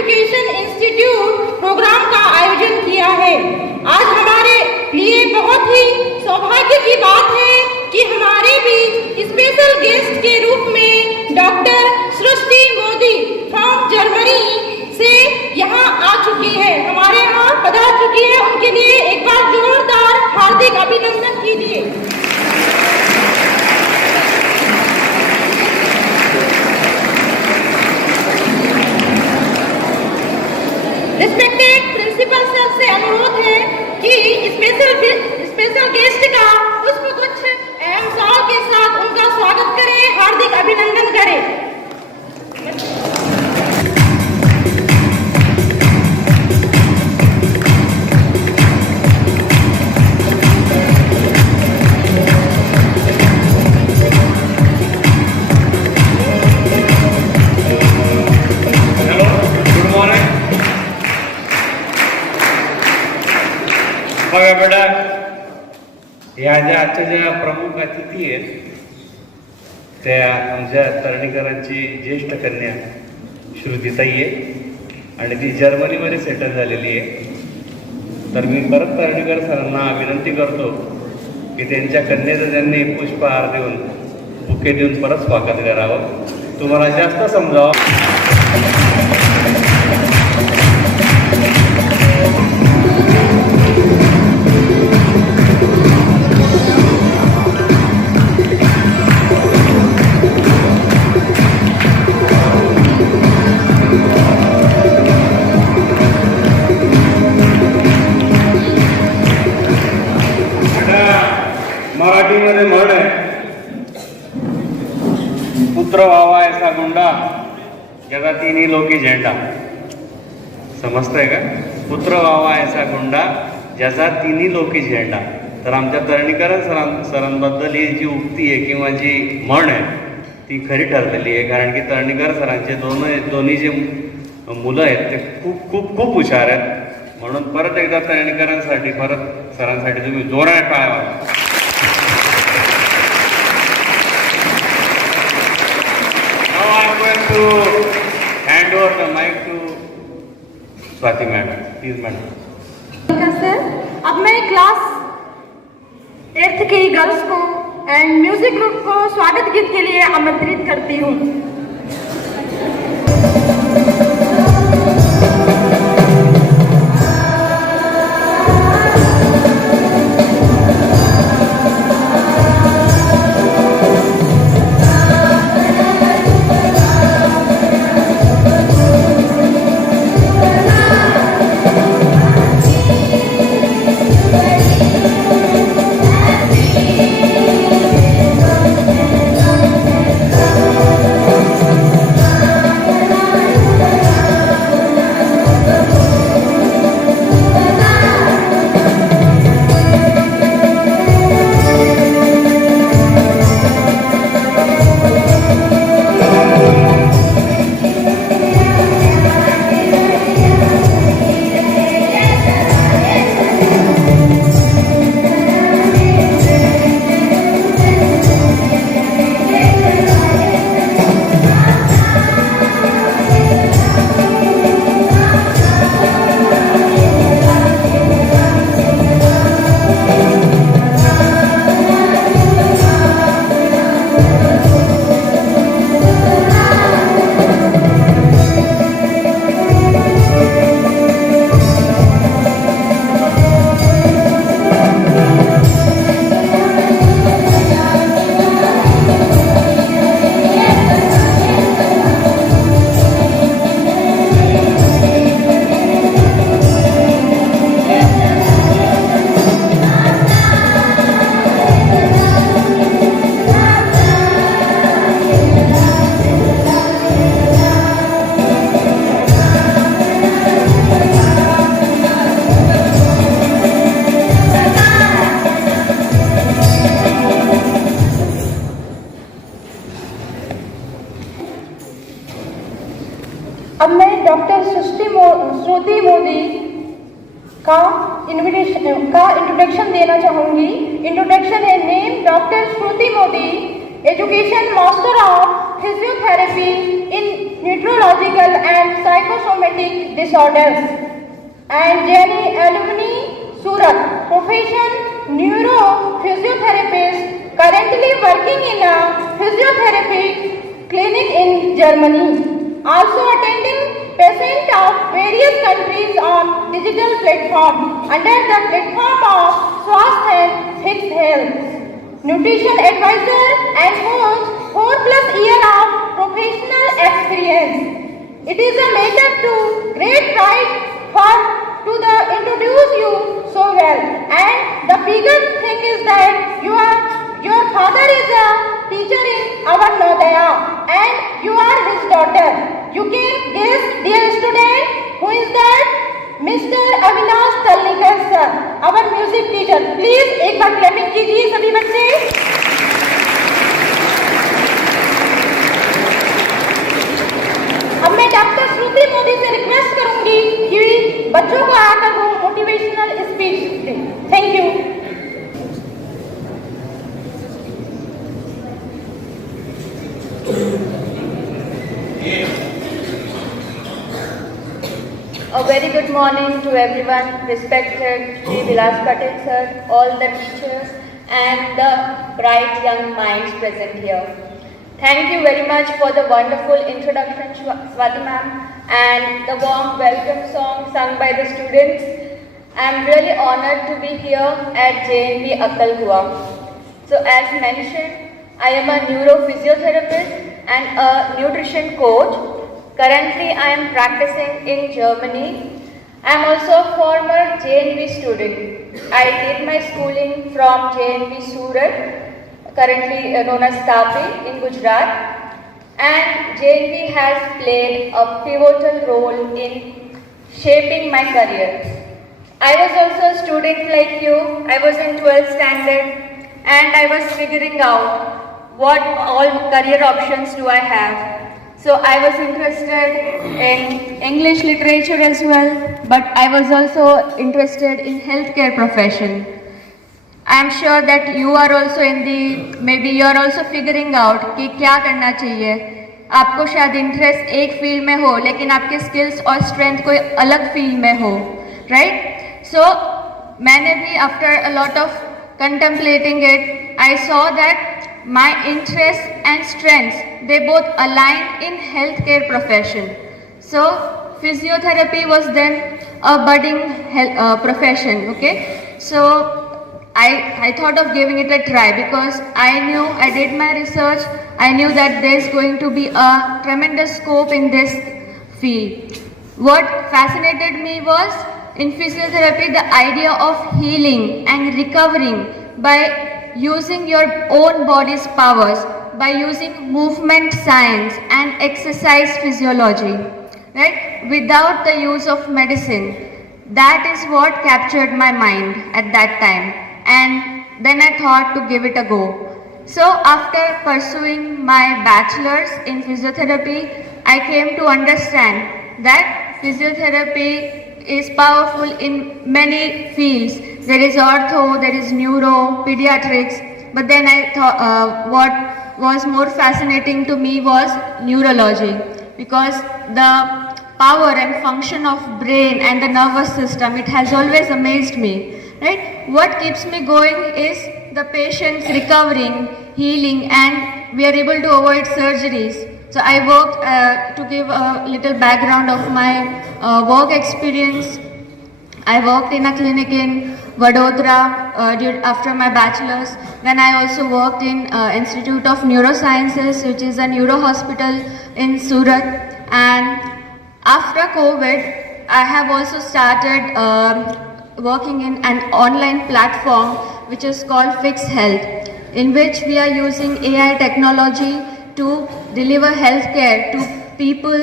Education institute programme का आयोजन किया है। आज हमारे लिए बहुत ही सौभाग्य की बात है कि हमारे बीच स्पेशल गेस्ट के रूप में doctor Srishti Modi from Germany से यहाँ आ चुकी है, हमारे यहाँ पधार चुकी है। उनके लिए एक बार जोरदार हार्दिक अभिनंदन कीजिए। रिस्पेक्टेड प्रिंसिपल सर से अनुरोध है कि स्पेशल गेस्ट का पुष्पगुच्छ एवं शॉल के साथ उनका स्वागत करें, हार्दिक अभिनंदन करें। बघा बेटा, या ज्या आजच्या ज्या प्रमुख अतिथी आहेत त्या आमच्या तरणीकरांची ज्येष्ठ कन्या श्रुतीताई आहे आणि ती जर्मनीमध्ये सेटल झालेली आहे। तर मी परत तरणीकर सरांना विनंती करतो की त्यांच्या कन्येचं त्यांनी पुष्पहार देऊन बुके देऊन परत स्वागत करावं। तुम्हाला जास्त समजावं। मराठीमध्ये म्हण आहे, पुत्र व्हावा ऐसा गुंडा जगा तिन्ही लोकी झेंडा। समजतंय का? पुत्र व्हावा ऐसा गुंडा ज्याचा तिन्ही लोकी झेंडा। तर आमच्या तरणीकर सरांबद्दल ही जी उक्ती आहे किंवा जी म्हण आहे ती खरी ठरलेली आहे, कारण की तरणीकर सरांचे दोन्ही जे मुलं आहेत ते खूप खूप खूप हुशार आहेत। म्हणून परत एकदा तरणीकरांसाठी परत सरांसाठी तुम्ही जोराने टाळ्या वाजवा। To hand over the mic to Swati madam, please madam. Sir, अब मैं क्लास 8th की गर्ल्स को एंड म्यूजिक ग्रुप को स्वागत गीत के लिए आमंत्रित करती हूँ। अब मैं डॉक्टर श्रुति मोदी का इंट्रोडक्शन देना चाहूँगी। इंट्रोडक्शन है name doctor Shruti Modi, education master of physiotherapy in neurological and psychosomatic disorders. And JNE alumni, Surat, profession neurophysiotherapist, currently working in a physiotherapy clinic in Germany. Also attending patients of various countries on digital platform under the platform of Swasth and Fixed Health. Nutrition advisor and coach, 4+ year of professional experience. It is a matter to great pride for to introduce you so well. And the biggest thing is that your father is a teacher in our Navodaya and you are his daughter. You can guess, dear student, who is that? Mr. Avinash Talnikar sir, our music teacher. Please एक बार clapping कीजिए सभी बच्चे. अब मैं doctor Shruti Modi से request करूंगी कि बच्चों को आकर वो मोटिवेशनल स्पीच दें. Thank you. A very good morning to everyone, respected Sri Vilas Patel sir, all the teachers and the bright young minds present here. Thank you very much for the wonderful introduction, Swati ma'am, and the warm welcome song sung by the students. I am really honored to be here at JNV Akkalhua. So as mentioned, I am a neurophysiotherapist and a nutrition coach. Currently, I am practicing in Germany. I am also a former JNV student. I did my schooling from JNV Surat, currently known as Tapi in Gujarat. And JNV has played a pivotal role in shaping my career. I was also a student like you. I was in 12th standard and I was figuring out what all career options do I have. So I was interested in English literature as well, but I was also interested in healthcare profession. I am sure that you are also maybe you are also figuring out कि क्या करना चाहिए. आपको शायद interest एक field में हो, लेकिन आपके स्किल्स और स्ट्रेंथ कोई अलग फील्ड में हो, राइट? सो मैंने भी after a lot of contemplating it, I saw that my interests and strengths, they both align in healthcare profession. So physiotherapy was then a budding profession, okay? So I thought of giving it a try because I did my research, I knew that there's going to be a tremendous scope in this field. What fascinated me was in physiotherapy the idea of healing and recovering by using your own body's powers, by using movement science and exercise physiology, right? Without the use of medicine. That is what captured my mind at that time. And then I thought to give it a go. So after pursuing my bachelor's in physiotherapy, I came to understand that physiotherapy is powerful in many fields. There is ortho, there is neuro, pediatrics, but then I thought what was more fascinating to me was neurology, because the power and function of brain and the nervous system, it has always amazed me, right? What keeps me going is the patients recovering, healing, and we are able to avoid surgeries. So I worked, to give a little background of my work experience, I worked in a clinic in Vadodara after my bachelor's. Then I also worked in Institute of Neurosciences, which is a neuro hospital in Surat. And after COVID, I have also started working in an online platform which is called Fixed Health, in which we are using AI technology to deliver healthcare to people,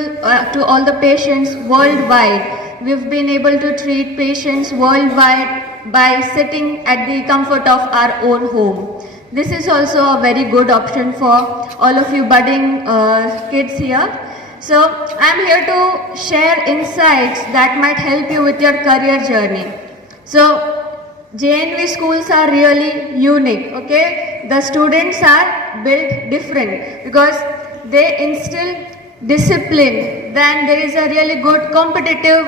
to all the patients worldwide. We've been able to treat patients worldwide by sitting at the comfort of our own home. This is also a very good option for all of you budding kids here. So I'm here to share insights that might help you with your career journey. So JNV schools are really unique, okay? The students are built different because they instill disciplined, then there is a really good competitive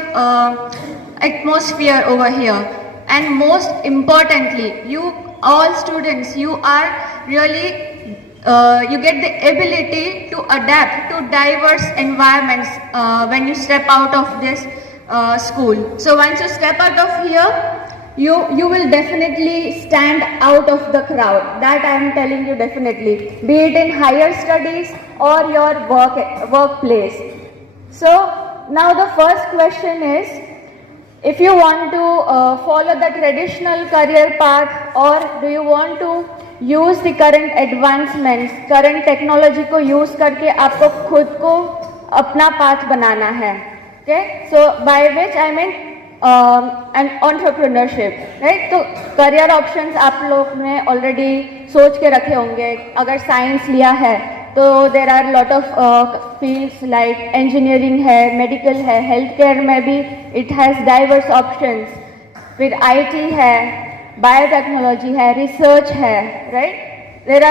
atmosphere over here. And most importantly, you all students, you are really, you get the ability to adapt to diverse environments when you step out of this school. So once you step out of here, you will definitely stand out of the crowd. That I am telling you definitely. Be it in higher studies or your workplace. So now the first question is, if you want to follow the traditional career path, or do you want to use the current advancements, current technology को use करके आपको खुद को अपना path बनाना है. Okay? So by which I mean and entrepreneurship, right? तो career options आप लोग ने already सोच के रखे होंगे. अगर science लिया है तो there are lot of fields like engineering है, medical है, healthcare में भी it has diverse options. फिर IT है, biotechnology है, research है, right? There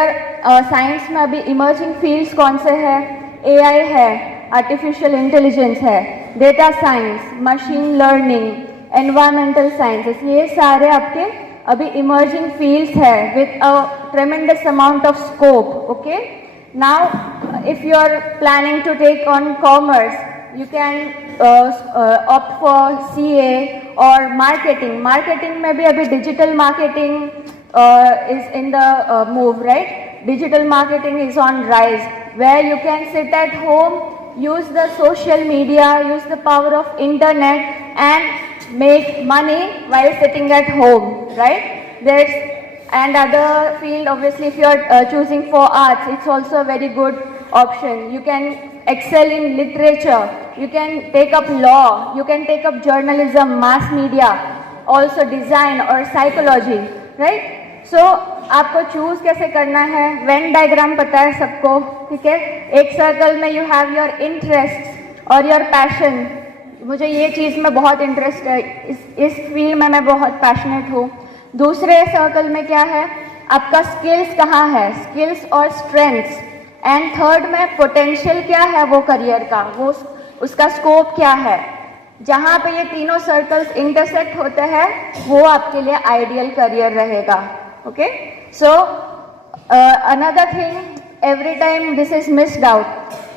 are science में अभी emerging fields कौन से हैं? AI है, artificial intelligence है, data science, machine learning, environmental sciences, ये सारे आपके अभी emerging fields है with a tremendous amount of scope. Okay? Now, if you are planning to take on commerce, you can opt for CA or marketing. Marketing में भी अभी digital marketing is in the move, right? Digital marketing is on rise, where you can sit at home, use the social media, use the power of internet and make money while sitting at home, right? And other field, obviously, if you are choosing for arts, it's also a very good option. You can excel in literature, you can take up law, you can take up journalism, mass media, also design or psychology, right? So आपको choose कैसे करना है? Venn diagram पता है सबको, ठीक है? एक circle में you have your interests or your passion. मुझे ये चीज़ में बहुत इंटरेस्ट है, इस फील्ड में मैं बहुत पैशनेट हूँ. दूसरे सर्कल में क्या है? आपका स्किल्स कहाँ है? स्किल्स और स्ट्रेंथ्स. एंड थर्ड में पोटेंशियल क्या है वो करियर का, वो उसका स्कोप क्या है. जहाँ पे ये तीनों सर्कल्स इंटरसेक्ट होते हैं वो आपके लिए आइडियल करियर रहेगा. Okay, so another thing, every time this is missed out.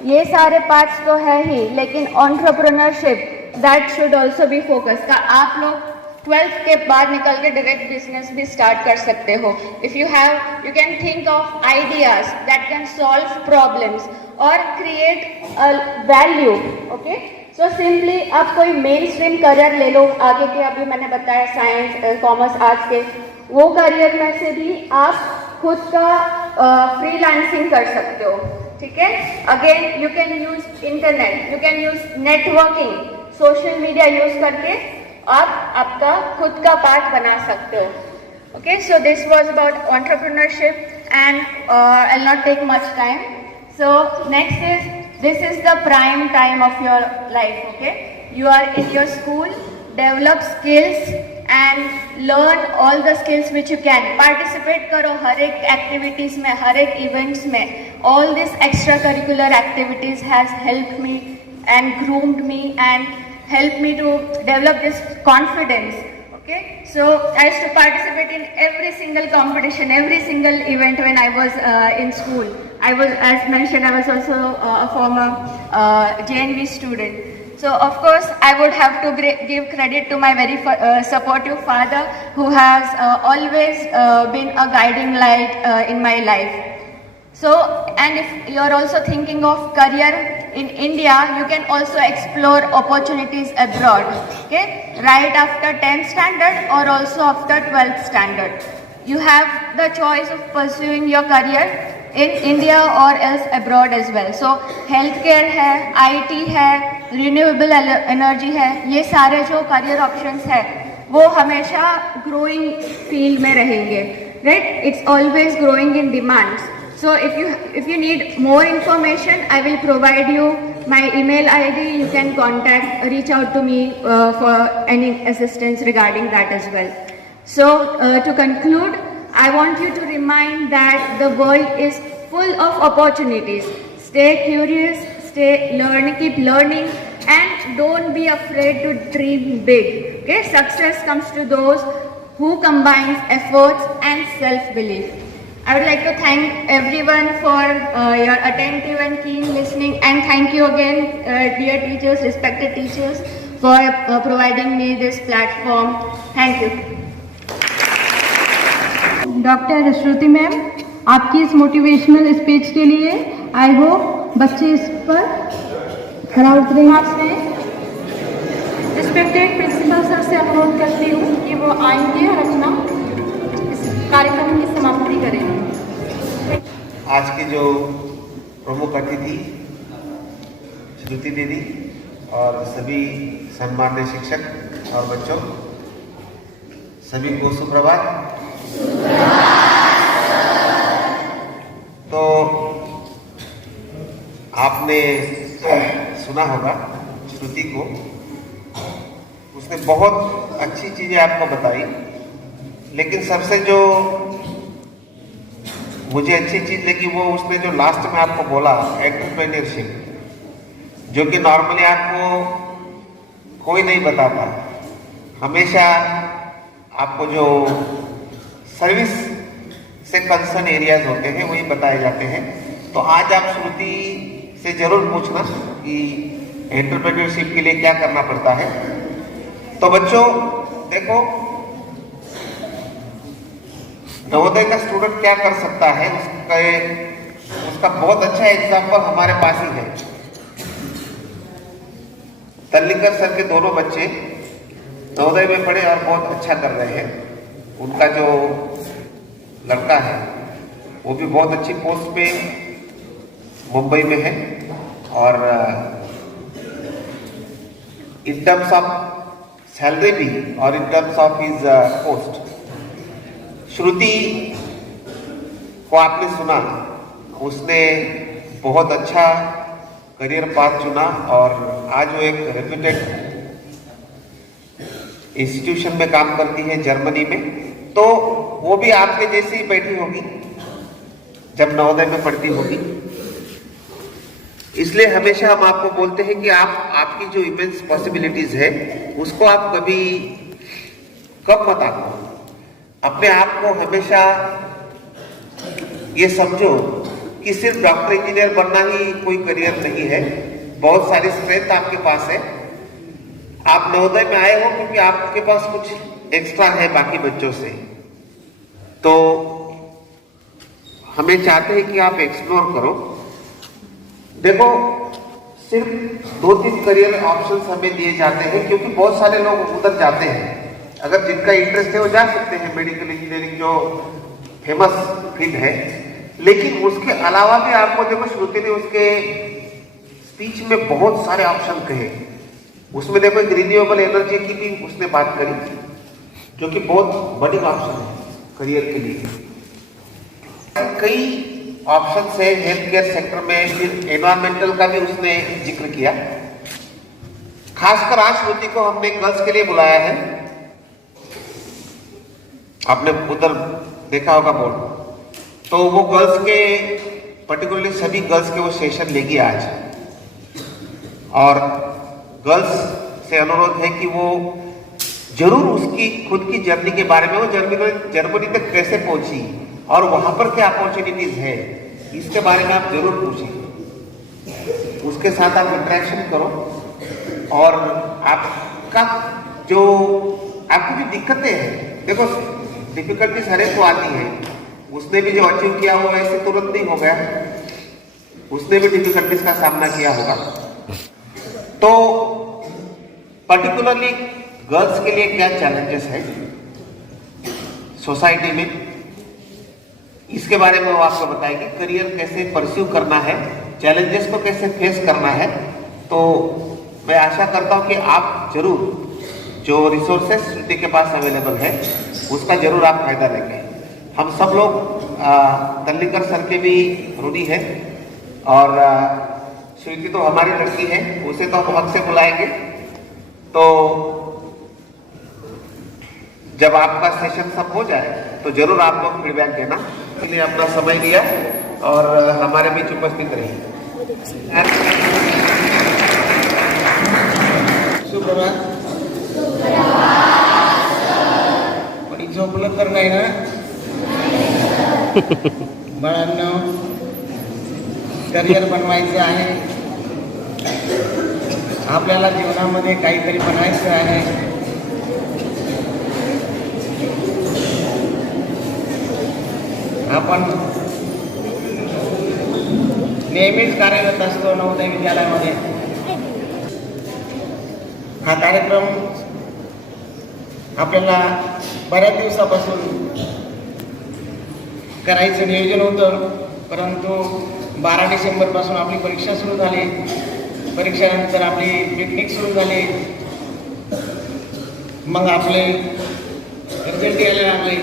ये सारे पार्ट्स तो है ही, लेकिन entrepreneurship that should also be focus. का आप लोग 12th के बाद निकल के डायरेक्ट बिजनेस भी स्टार्ट कर सकते हो. If you have, you can think of ideas that can solve problems और create a value. Okay, so simply आप कोई मेन स्ट्रीम करियर ले लो. आगे के अभी मैंने बताया साइंस, कॉमर्स, आर्ट्स के, वो करियर में से भी आप खुद का फ्रीलांसिंग कर सकते हो. ठीक है, again you can use internet, you can use networking, social media use करके आप आपका खुद का पार्ट बना सकते हो. Okay, so this was about entrepreneurship and I will not take much time. So next is, this is the prime time of your life. Okay, you are in your school, develop skills and learn all the skills which you can. Participate करो हर एक activities में, हर एक events में. All these extracurricular activities has helped me and groomed me and helped me to develop this confidence. Okay, so I used to participate in every single competition, every single event when I was in school. I was, as mentioned, I was also a former JNV student. So of course I would have to give credit to my very supportive father, who has always been a guiding light in my life. So, and if you are also thinking of career in India, you can also explore opportunities abroad. Okay, right after 10th standard or also after 12th standard, you have the choice of pursuing your career in India or else abroad as well. So healthcare है, IT है, renewable energy है, ये सारे जो career options है वो हमेशा growing field में रहेंगे, right? It's always growing in demands. So if you need more information, I will provide you my email ID. You can reach out to me for any assistance regarding that as well. So to conclude, I want you to remind that the world is full of opportunities. Stay curious, keep learning, and don't be afraid to dream big. Okay, success comes to those who combines efforts and self-belief. I would like to thank everyone for your attentive and keen listening, and thank you again, dear teachers, respected teachers, for providing me this platform. Thank you. Doctor Shruti ma'am, आपकी इस motivational speech के लिए I hope बच्चे इस पर खरा उतरेंगे। आपसे रिस्पेक्टेड प्रिंसिपल सर से अनुरोध करती हूँ कि वो आएंगे और अपना इस कार्यक्रम की समाप्ति करें। आज के जो प्रमुख अतिथि श्रुति दीदी और सभी सम्मानित शिक्षक और बच्चों, सभी को सुप्रभात। तो आपने सुना होगा श्रुति को, उसने बहुत अच्छी चीजें आपको बताई, लेकिन सबसे जो मुझे अच्छी चीज लगी वो उसने जो लास्ट में आपको बोला एंटरप्रेन्योरशिप, जो कि नॉर्मली आपको कोई नहीं बताता। हमेशा आपको जो सर्विस से कंसर्न एरियाज होते हैं वही बताए जाते हैं। तो आज आप श्रुति से जरूर पूछना कि एंटरप्रेन्योरशिप के लिए क्या करना पड़ता है। तो बच्चों देखो, नवोदय का स्टूडेंट क्या कर सकता है, उसका बहुत अच्छा एग्जाम्पल हमारे पास ही है। तल्लीकर सर के दोनों बच्चे नवोदय में पढ़े और बहुत अच्छा कर रहे हैं। उनका जो लड़का है वो भी बहुत अच्छी पोस्ट पे मुंबई में है, और इन टर्म्स ऑफ सैलरी भी और in terms of his post. Shruti को आपने सुना, उसने बहुत अच्छा करियर पाथ चुना और आज वो एक रेप्यूटेड इंस्टीट्यूशन में काम करती है जर्मनी में। तो वो भी आपके जैसे ही बैठी होगी जब नवोदय में पढ़ती होगी। इसलिए हमेशा हम आपको बोलते हैं कि आपकी जो इमेंस पॉसिबिलिटीज है उसको आप कभी कम मत आंको। अपने आप को हमेशा ये समझो कि सिर्फ डॉक्टर इंजीनियर बनना ही कोई करियर नहीं है, बहुत सारी स्ट्रेंथ आपके पास है। आप नवोदय में आए हो क्योंकि आपके पास कुछ एक्स्ट्रा है बाकी बच्चों से, तो हमें चाहते हैं कि आप एक्सप्लोर करो। देखो, सिर्फ 2-3 करियर ऑप्शंस हमें दिए जाते हैं क्योंकि बहुत सारे लोग उधर जाते हैं। अगर जिनका इंटरेस्ट है वो जा सकते हैं, मेडिकल इंजीनियरिंग जो फेमस फील्ड है। लेकिन उसके अलावा भी आपको देखो, श्रुति ने उसके स्पीच में बहुत सारे ऑप्शन कहे। उसमें देखो एक रिन्यूएबल एनर्जी की भी उसने बात करी, जो कि बहुत बड़ी ऑप्शन है करियर के लिए। कई ऑप्शन है हेल्थ केयर सेक्टर में, फिर एनवायरमेंटल का भी उसने जिक्र किया। खासकर आज श्रुति को हमने गर्ल्स के लिए बुलाया है। आपने उधर देखा होगा बोर्ड, तो वो गर्ल्स के पर्टिकुलरली सभी गर्ल्स के वो सेशन लेगी आज। और गर्ल्स से अनुरोध है कि वो जरूर उसकी खुद की जर्नी के बारे में, वो जर्मनी तक कैसे पहुंची और वहां पर क्या अपॉर्चुनिटीज है, इसके बारे में आप जरूर पूछिए। उसके साथ आप इंटरेक्शन करो और आपकी जो दिक्कतें हैं, देखो डिफिकल्टीज हर एक को आती है। उसने भी जो अचीव किया वो ऐसे तुरंत नहीं हो गया, उसने भी डिफिकल्टीज का सामना किया होगा। तो पर्टिकुलरली गर्ल्स के लिए क्या चैलेंजेस है सोसाइटी में, इसके बारे में वो आपको बताएगी। करियर कैसे परस्यू करना है, चैलेंजेस को कैसे फेस करना है। तो मैं आशा करता हूं कि आप जरूर जो रिसोर्सेस श्रुति के पास अवेलेबल है उसका जरूर आप फायदा लेंगे। हम सब लोग तल्लीकर सर के भी ऋणी हैं, और श्रुति तो हमारी लड़की है, उसे तो हम हक से बुलाएंगे। तो जब आपका सेशन सब हो जाए तो जरूर आप लोग फीडबैक देना। इसलिए अपना समय लिया और हमारे बीच उपस्थित रहिए। सुप्रभात. कोणी झोपलं तर नाही ना? बाळांनो, करिअर बनवायचं आहे, आपल्याला जीवनामध्ये काहीतरी बनायचं आहे. आपण नेहमीच कार्यरत असतो नवोदय विद्यालयामध्ये. हा कार्यक्रम आपल्याला बऱ्याच दिवसापासून करायचं नियोजन होतं, परंतु 12 डिसेंबरपासून आपली परीक्षा सुरू झाली. परीक्षेनंतर आपली पिकनिक सुरू झाली. मग आपले रिझल्ट यायला लागले.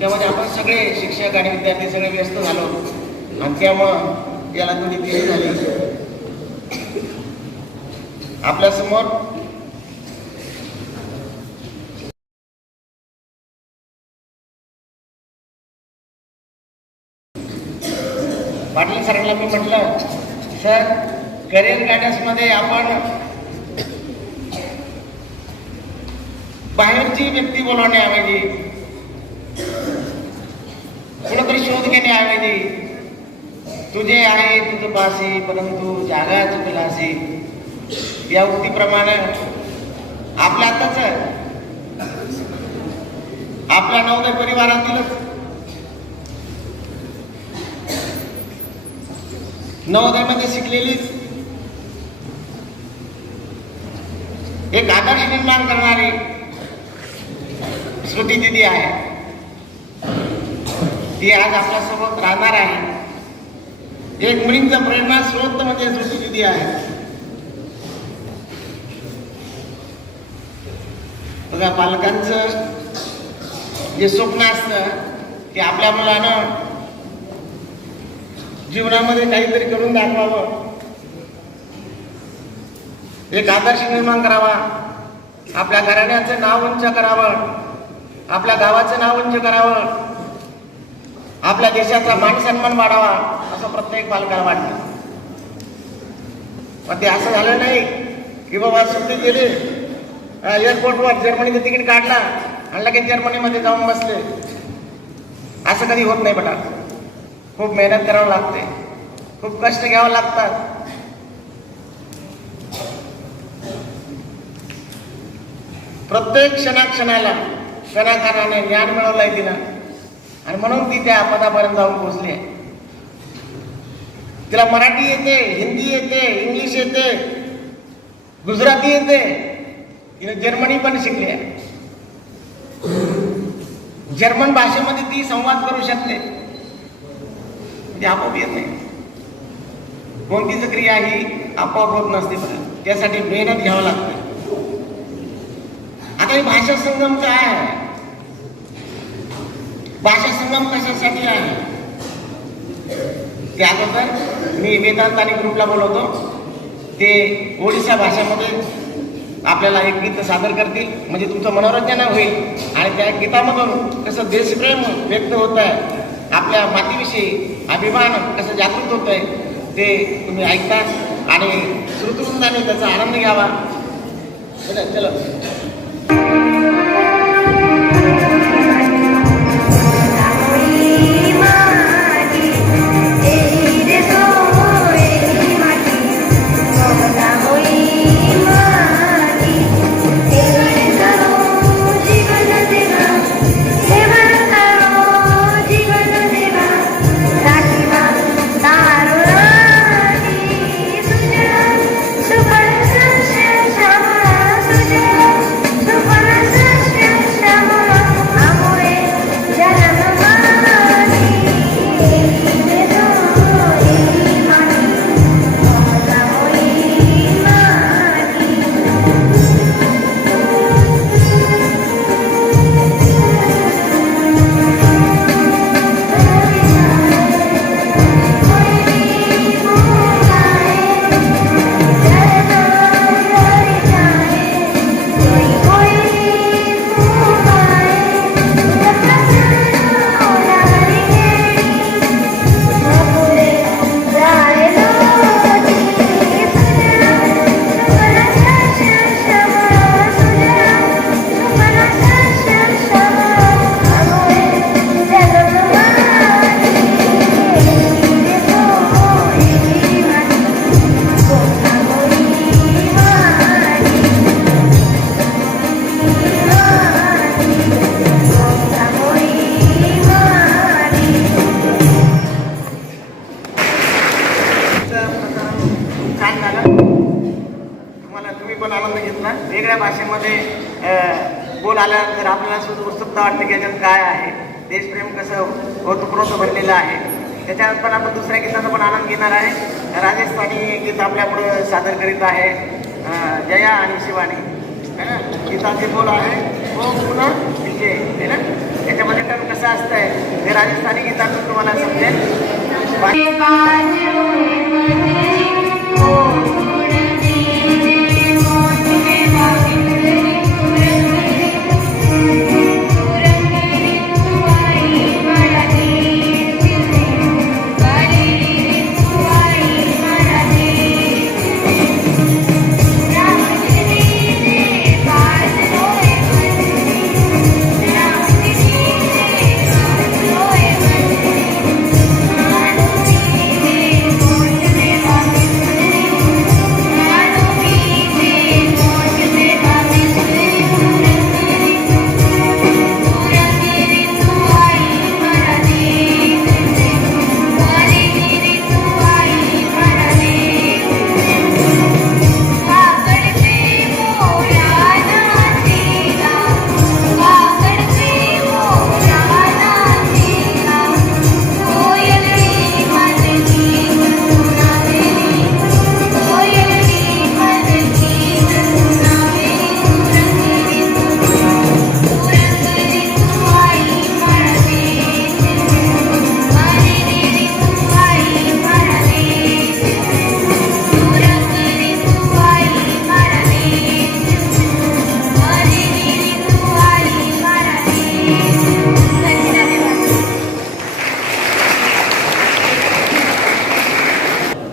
त्यामध्ये आपण सगळे शिक्षक आणि विद्यार्थी सगळे व्यस्त झालो आणि त्यामुळं याला थोडी देरी झाली. आपल्यासमोर पाटील सरांना मी म्हटलं, सर करिअर गायडन्समध्ये आपण बाहेरची व्यक्ती बोलवण्याऐवजी, कुणीतरी शोध घेण्याऐवजी तुझे आहे तुझं पासी परंतु जागा चुकलासी या उक्तीप्रमाणे आपल्या आताच आपल्या नवोदय परिवारातील नवोदयमध्ये शिकलेलीच एक आदर्श निर्माण करणारी श्रुती दिदी आहे. ती आज आपल्यासोबत राहणार आहे. एक मुलींचा प्रेरणा स्रोत म्हणजे श्रुती दिदी आहे. बघा, पालकांचं जे स्वप्न असतं ते आपल्या मुलानं जीवनामध्ये काहीतरी करून दाखवावं, एक आदर्श निर्माण करावा, आपल्या घराण्याचं नाव उंच करावं, आपल्या गावाचं नाव उंच करावं, आपल्या देशाचा मान सन्मान वाढावा असं प्रत्येक पालकाला वाटतं. पण ते असं झालं नाही की बाबा सुट्टी गेली, एअरपोर्टवर जर्मनीचं तिकीट काढला आणि लगेच जर्मनीमध्ये जाऊन बसले. असं कधी होत नाही बेटा. खूप मेहनत करावं लागते, खूप कष्ट घ्यावं लागतात. प्रत्येक क्षणाक्षणाला कणाकणाने ज्ञान मिळवलंय तिनं आणि म्हणून ती त्या पदापर्यंत जाऊन पोहोचली आहे. तिला मराठी येते, हिंदी येते, इंग्लिश येते, गुजराती येते. तिने जर्मनी पण शिकली आहे. जर्मन भाषेमध्ये ती संवाद करू शकते. ते आपोआप येत नाही. कोणतीच क्रिया ही आपोआप होत नसते. त्यासाठी मेहनत घ्यावं लागते. आता ही भाषा संगम काय आहे? भाषा संगम कशासाठी आहे? त्या अगोदर मी वेदांत आणि ग्रुपला बोलवतो. ते ओडिशा भाषेमध्ये आपल्याला एक गीत सादर करतील, म्हणजे तुमचं मनोरंजन होईल आणि त्या गीतामधून कसं देशप्रेम व्यक्त होत आहे, आपल्या मातीविषयी अभिमान कसं जागृत होत आहे ते तुम्ही ऐकता आणि श्रुतवृंदाने त्याचा आनंद घ्यावा. चलो सुपन तुम्ही पण आनंद घेतला. वेगळ्या भाषेमध्ये बोल आल्यानंतर आपल्याला सुद्धा उत्सुकता वाटते की याच्यात काय आहे, देशप्रेम कसं ओतप्रोत भरलेलं आहे. त्याच्यात पण आपण दुसऱ्या गीताचा पण आनंद घेणार आहे. राजस्थानी गीत आपल्यापुढं सादर करीत आहे जया आणि शिवानी. है ना, गीताचे बोल आहे हो पुन्हा विजय है ना. त्याच्यामध्ये टर्म कसं असतंय ते राजस्थानी गीतातून तुम्हाला समजेल.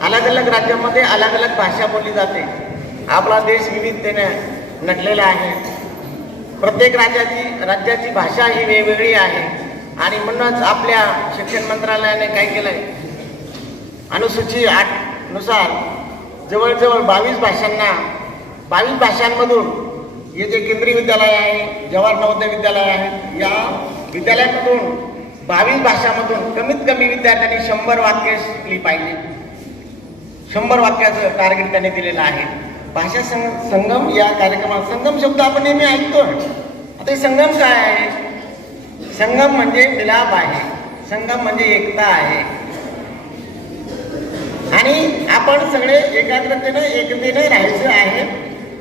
अलग अलग राज्यामध्ये अलग अलग भाषा बोलली जाते. आपला देश विविधतेने नटलेला आहे. प्रत्येक राज्याची भाषा ही वेगवेगळी आहे आणि म्हणूनच आपल्या शिक्षण मंत्रालयाने काय केलंय, अनुसूची 8 नुसार जवळजवळ 22 भाषांमधून हे जे केंद्रीय विद्यालय आहे, जवाहर नवोदय विद्यालय आहे, या विद्यालयामधून 22 भाषांमधून कमीत कमी विद्यार्थ्यांनी 100 वाक्य शिकली पाहिजे. 100 वाक्याचं टार्गेट त्यांनी दिलेलं आहे. भाषा संगम या कार्यक्रमात संगम शब्द आपण नेहमी ऐकतो. आता हे संगम काय आहे? संगम म्हणजे मिलाप आहे. संगम म्हणजे एकता आहे आणि आपण सगळे एकाग्रतेनं एकतेने राहायचं आहे.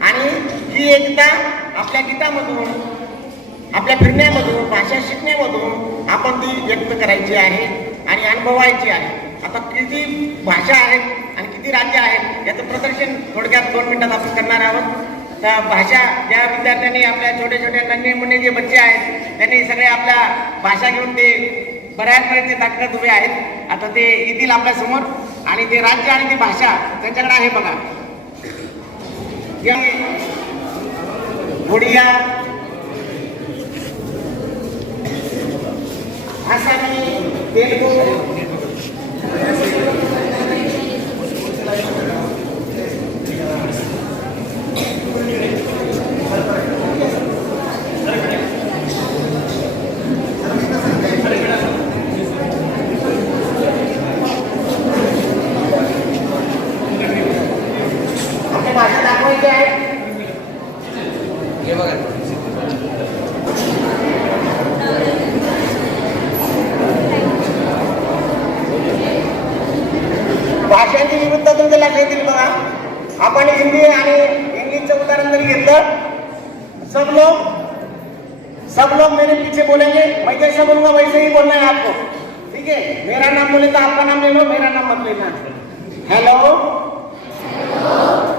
आणि ही एकता आपल्या गीतामधून, आपल्या फिरण्यामधून, भाषा शिकण्यामधून आपण ती व्यक्त करायची आहे आणि अनुभवायची आहे. आता किती भाषा आहेत आणि किती राज्य आहेत याचं प्रदर्शन थोडक्यात 2 मिनिटात आपण करणार आहोत. त्या भाषा ज्या विद्यार्थ्यांनी, आपल्या छोटे छोटे नन्हे मुन्ने जे बच्चे आहेत, त्यांनी सगळे आपल्या भाषा घेऊन ते बऱ्याच वेळेचे ताकद उभे आहेत. आता ते येतील आपल्या समोर आणि ते राज्य आणि ती भाषा त्यांच्याकडे आहे बघा. उडिया, आसामी, तेलुगू, भाषा दाखवायची आहे. भाषांची विविधता तुमच्या लक्षात येईल बघा. आपण हिंदी आणि इंग्लिशचं उदाहरण जरी घेतलं, सब लोग मेरे पीछे बोलेंगे, मैं जैसा बोलूंगा वैसे ही बोलना है आपको. ठीक है, मेरा नाम बोले तो आपका नाम ले लो, मेरा नाम मत लेना. हेलो,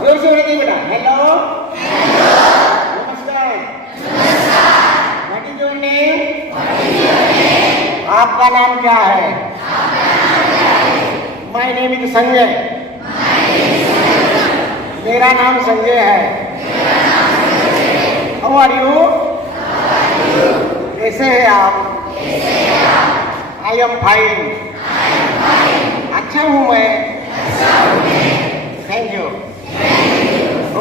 जोर से बोलेंगे बेटा. हेलो, नमस्कार. What is your name? आपका नाम क्या है? My name is Sanjay. मेरा नाम संजय है. How are you? कैसे हैं आप? I am fine. अच्छा हूँ मैं. Thank you.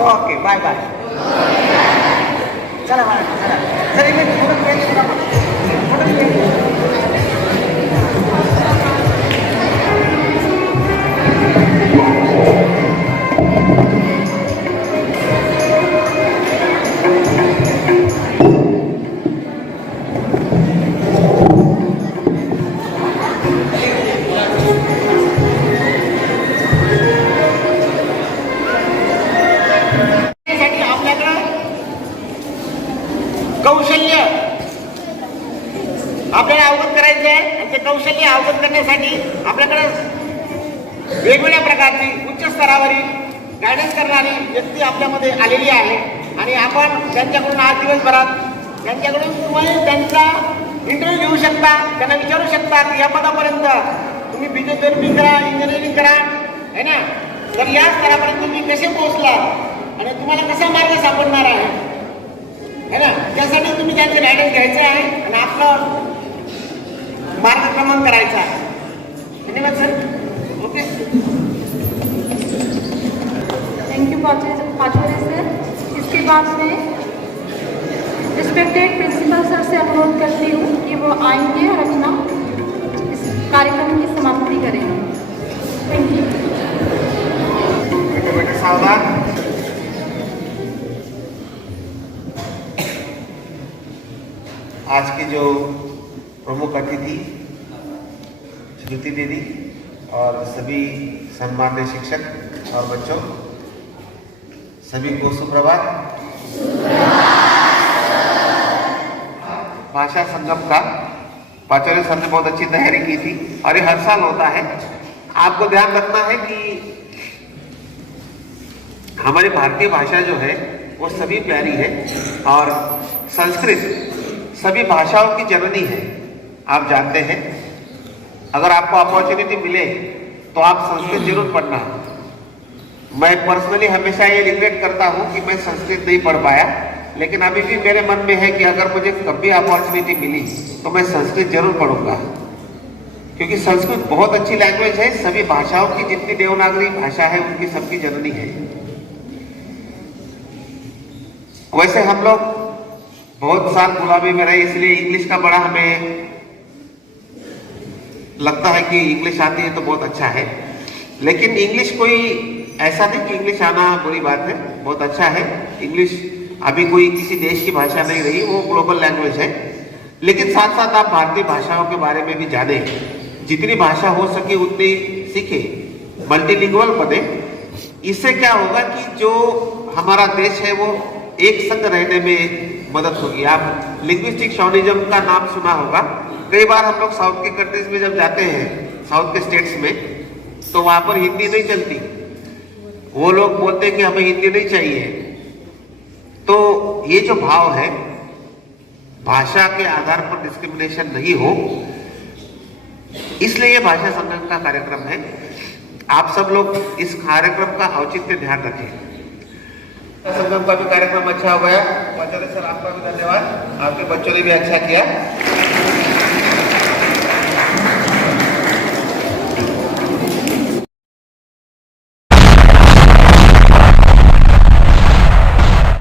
Okay, bye bye. चला चला चला मी कौशल्य आपल्याला अवगत करायचं आहे आणि ते कौशल्य अवगत करण्यासाठी आपल्याकडे वेगवेगळ्या प्रकारची उच्च स्तरावरील गायडन्स करणारी व्यक्ती आपल्यामध्ये आलेली आहे आणि आपण त्यांच्याकडून आज दिवसभरात त्यांच्याकडून तुम्ही त्यांचा इंटरव्ह्यू घेऊ शकता, त्यांना विचारू शकता की या पदापर्यंत तुम्ही फिजिओथेरपी करा, इंजिनिअरिंग करा है ना, तर या स्तरापर्यंत तुम्ही कसे पोहोचला आणि तुम्हाला कसा मार्ग सापडणार आहे है ना, त्यासाठी तुम्ही त्यांचं गायडन्स घ्यायचं आहे आणि आपलं मार्गक्रमण करायचा आहे. धन्यवाद sir. Okay, thank you Pachore sir. इसके बाद में रिस्पेक्टेड प्रिंसिपल सर से अनुरोध करती हूँ कि वो आएंगे और अपना इस कार्यक्रम की समाप्ति करेंगे. Thank you. बेटे सावधान. आज की जो प्रमुख अतिथि श्रुति दीदी और सभी सम्मान्य शिक्षक और बच्चों, सभी को सुप्रभात. भाषा संगम का पाचोरे सर ने बहुत अच्छी तैयारी की थी और ये हर साल होता है. आपको ध्यान रखना है कि हमारी भारतीय भाषा जो है वो सभी प्यारी है और संस्कृत सभी भाषाओं की जननी है. आप जानते हैं, अगर आपको अपॉर्चुनिटी मिले तो आप संस्कृत जरूर पढ़ना. मैं पर्सनली हमेशा ये रिग्रेट करता हूँ कि मैं संस्कृत नहीं पढ़ पाया, लेकिन अभी भी मेरे मन में है कि अगर मुझे कभी अपॉर्चुनिटी मिली तो मैं संस्कृत जरूर पढ़ूंगा, क्योंकि संस्कृत बहुत अच्छी लैंग्वेज है. सभी भाषाओं की जितनी देवनागरी भाषा है उनकी सबकी जननी है. वैसे हम लोग बहुत साल गुलामी में रहे, इसलिए इंग्लिश का बड़ा हमें लगता है कि इंग्लिश आती है तो बहुत अच्छा है. लेकिन इंग्लिश कोई ऐसा नहीं कि इंग्लिश आना बुरी बात है, बहुत अच्छा है. इंग्लिश अभी कोई किसी देश की भाषा नहीं रही, वो ग्लोबल लैंग्वेज है. लेकिन साथ साथ आप भारतीय भाषाओं के बारे में भी जाने, जितनी भाषा हो सके उतनी सीखे, मल्टीलिंगुअल बने. इससे क्या होगा कि जो हमारा देश है वो एक संग रहने में मदद होगी. आप लिंग्विस्टिक शॉनिज्म का नाम सुना होगा. कई बार हम लोग साउथ के कंट्रीज में जब जाते हैं, साउथ के स्टेट्स में, तो वहां पर हिंदी नहीं चलती. वो लोग बोलते हैं कि हमें हिंदी नहीं चाहिए. तो ये जो भाव है, भाषा के आधार पर डिस्क्रिमिनेशन नहीं हो, इसलिए ये भाषा संगम का कार्यक्रम है. आप सब लोग इस कार्यक्रम का औचित्य ध्यान रखें. संगम का भी कार्यक्रम अच्छा हो गया. पाचोरे सर आपका भी धन्यवाद, आपके बच्चों ने भी अच्छा किया.